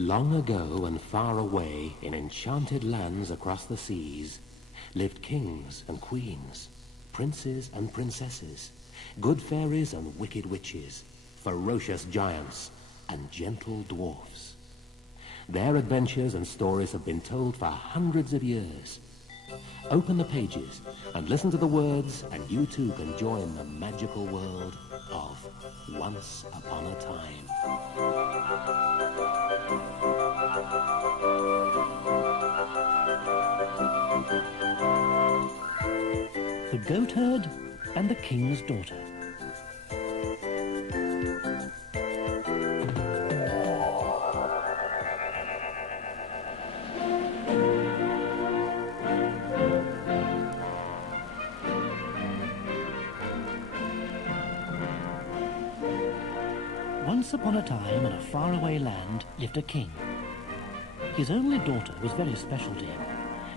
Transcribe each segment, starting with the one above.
Long ago and far away, in enchanted lands across the seas, lived kings and queens, princes and princesses, good fairies and wicked witches, ferocious giants and gentle dwarfs. Their adventures and stories have been told for hundreds of years. Open the pages and listen to the words, and you too can join the magical world of Once Upon a Time. The Goatherd and the King's Daughter. Once upon a time, in a faraway land, lived a king. His only daughter was very special to him,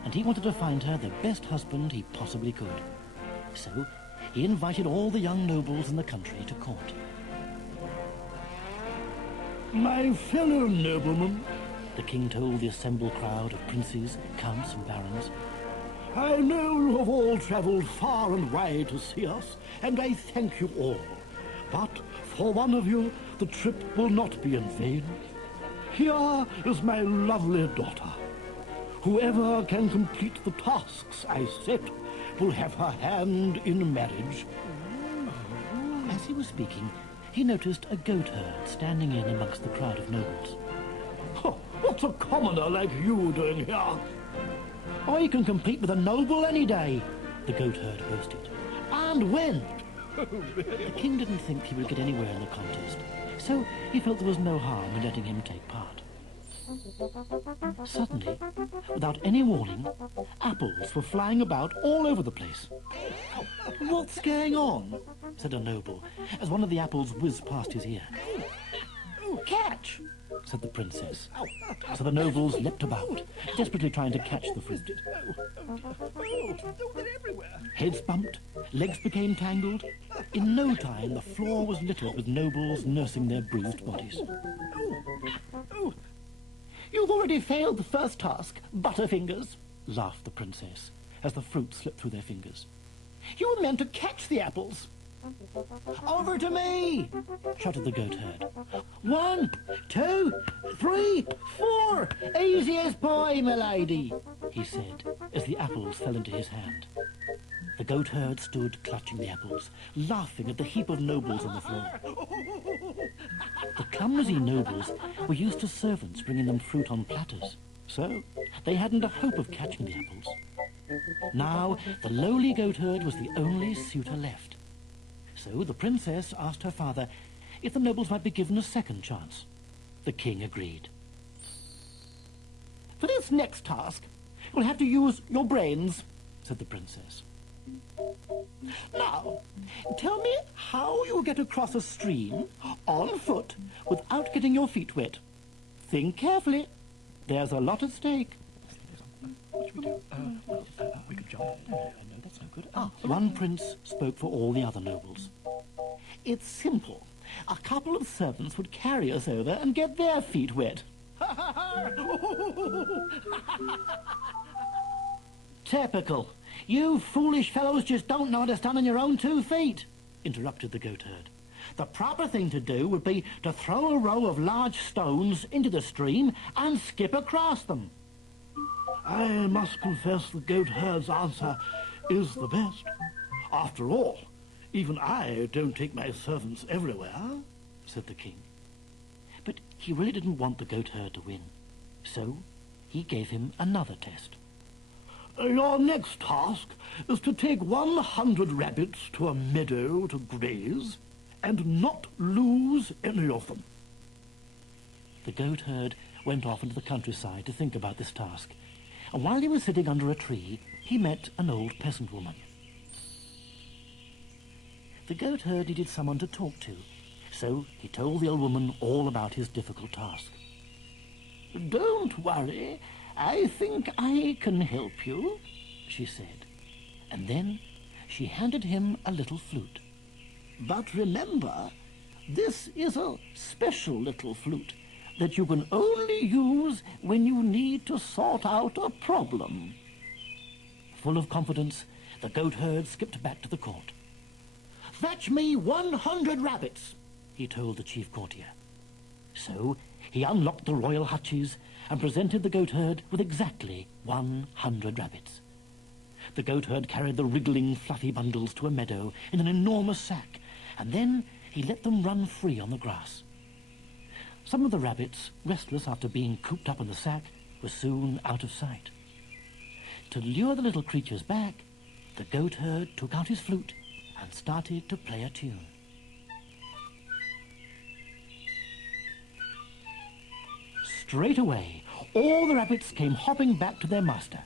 and he wanted to find her the best husband he possibly could. So he invited all the young nobles in the country to court. My fellow noblemen, the king told the assembled crowd of princes, counts and barons, I know you have all travelled far and wide to see us, and I thank you all. But for one of you, the trip will not be in vain. Here is my lovely daughter. Whoever can complete the tasks I set will have her hand in marriage. As he was speaking, he noticed a goatherd standing in amongst the crowd of nobles. Oh, what's a commoner like you doing here? I can compete with a noble any day, the goatherd boasted. And when? The king didn't think he would get anywhere in the contest, so he felt there was no harm in letting him take part. Suddenly, without any warning, apples were flying about all over the place. "What's going on?" said a noble, as one of the apples whizzed past his ear. "Catch!" said the princess. So the nobles leapt about, desperately trying to catch the fruit. Heads bumped, legs became tangled. In no time, the floor was littered with nobles nursing their bruised bodies. "You've already failed the first task, Butterfingers," laughed the princess, as the fruit slipped through their fingers. "You were meant to catch the apples." "Over to me!" shouted the goatherd. "1, 2, 3, 4! Easy as pie, milady," he said, as the apples fell into his hand. The goatherd stood clutching the apples, laughing at the heap of nobles on the floor. The clumsy nobles were used to servants bringing them fruit on platters, so they hadn't a hope of catching the apples. Now, the lowly goatherd was the only suitor left. So the princess asked her father if the nobles might be given a second chance. The king agreed. "For this next task, you'll have to use your brains," said the princess. "Now, tell me how you will get across a stream on foot without getting your feet wet. Think carefully. There's a lot at stake." What should we do? We could jump. No, that's no good. One prince spoke for all the other nobles. "It's simple. A couple of servants would carry us over and get their feet wet." "Typical. You foolish fellows just don't know how to stand on your own 2 feet," interrupted the goatherd. "The proper thing to do would be to throw a row of large stones into the stream and skip across them." I must confess the goatherd's answer is the best. After all, even I don't take my servants everywhere, said the king. But he really didn't want the goatherd to win, so he gave him another test. Your next task is to take 100 rabbits to a meadow to graze and not lose any of them. The goatherd went off into the countryside to think about this task, and while he was sitting under a tree, he met an old peasant woman. The goatherd needed someone to talk to, so he told the old woman all about his difficult task. "Don't worry, I think I can help you," she said, and then she handed him a little flute. "But remember, this is a special little flute, that you can only use when you need to sort out a problem. Full of confidence, the goatherd skipped back to the court. Fetch me 100 rabbits, he told the chief courtier. So he unlocked the royal hutches and presented the goatherd with exactly 100 rabbits. The goatherd carried the wriggling, fluffy bundles to a meadow in an enormous sack, and then he let them run free on the grass. Some of the rabbits, restless after being cooped up in the sack, were soon out of sight. To lure the little creatures back, the goatherd took out his flute and started to play a tune. Straight away, all the rabbits came hopping back to their master.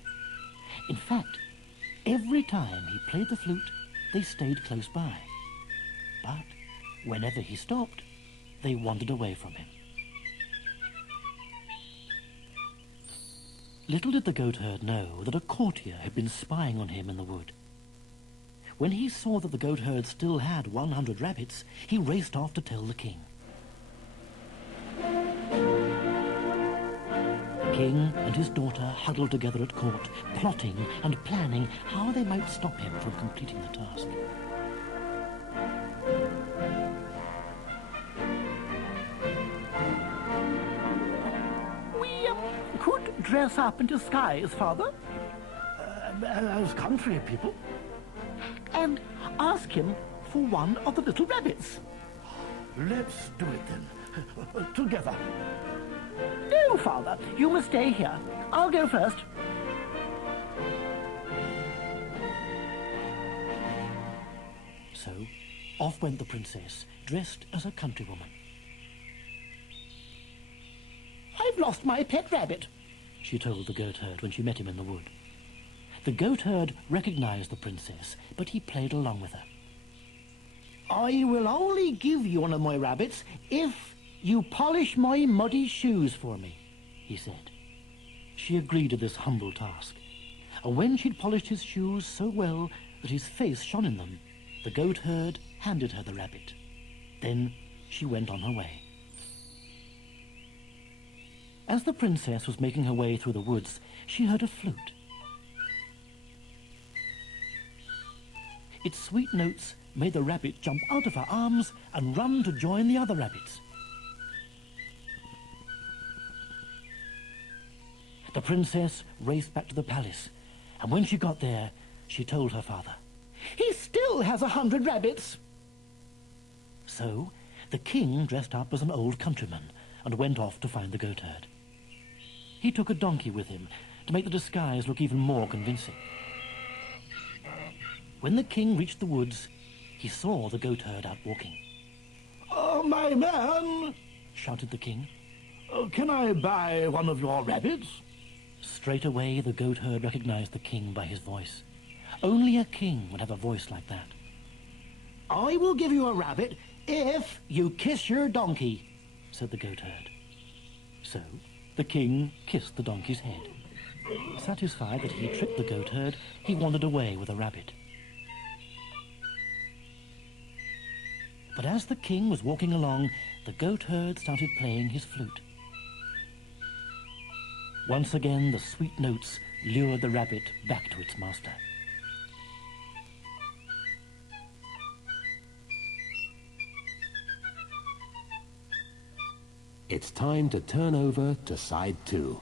In fact, every time he played the flute, they stayed close by. But whenever he stopped, they wandered away from him. Little did the goatherd know that a courtier had been spying on him in the wood. When he saw that the goatherd still had 100 rabbits, he raced off to tell the king. The king and his daughter huddled together at court, plotting and planning how they might stop him from completing the task. We could dress up in disguise, Father, As country people? and ask him for one of the little rabbits. Let's do it then. Together. No, Father, you must stay here. I'll go first. So off went the princess, dressed as a countrywoman. I've lost my pet rabbit. She told the goatherd when she met him in the wood. The goatherd recognized the princess, but he played along with her. I will only give you one of my rabbits if you polish my muddy shoes for me, he said. She agreed to this humble task, and when she'd polished his shoes so well that his face shone in them, the goatherd handed her the rabbit. Then she went on her way. As the princess was making her way through the woods, she heard a flute. Its sweet notes made the rabbit jump out of her arms and run to join the other rabbits. The princess raced back to the palace, and when she got there, she told her father. He still has 100 rabbits. So the king dressed up as an old countryman and went off to find the goatherd. He took a donkey with him to make the disguise look even more convincing. When the king reached the woods, he saw the goatherd out walking. Oh, my man, shouted the king. Can I buy one of your rabbits? Straight away, the goatherd recognized the king by his voice. Only a king would have a voice like that. I will give you a rabbit if you kiss your donkey, said the goatherd. So the king kissed the donkey's head. Satisfied that he tricked the goatherd, he wandered away with a rabbit. But as the king was walking along, the goatherd started playing his flute. Once again, the sweet notes lured the rabbit back to its master. It's time to turn over to side 2.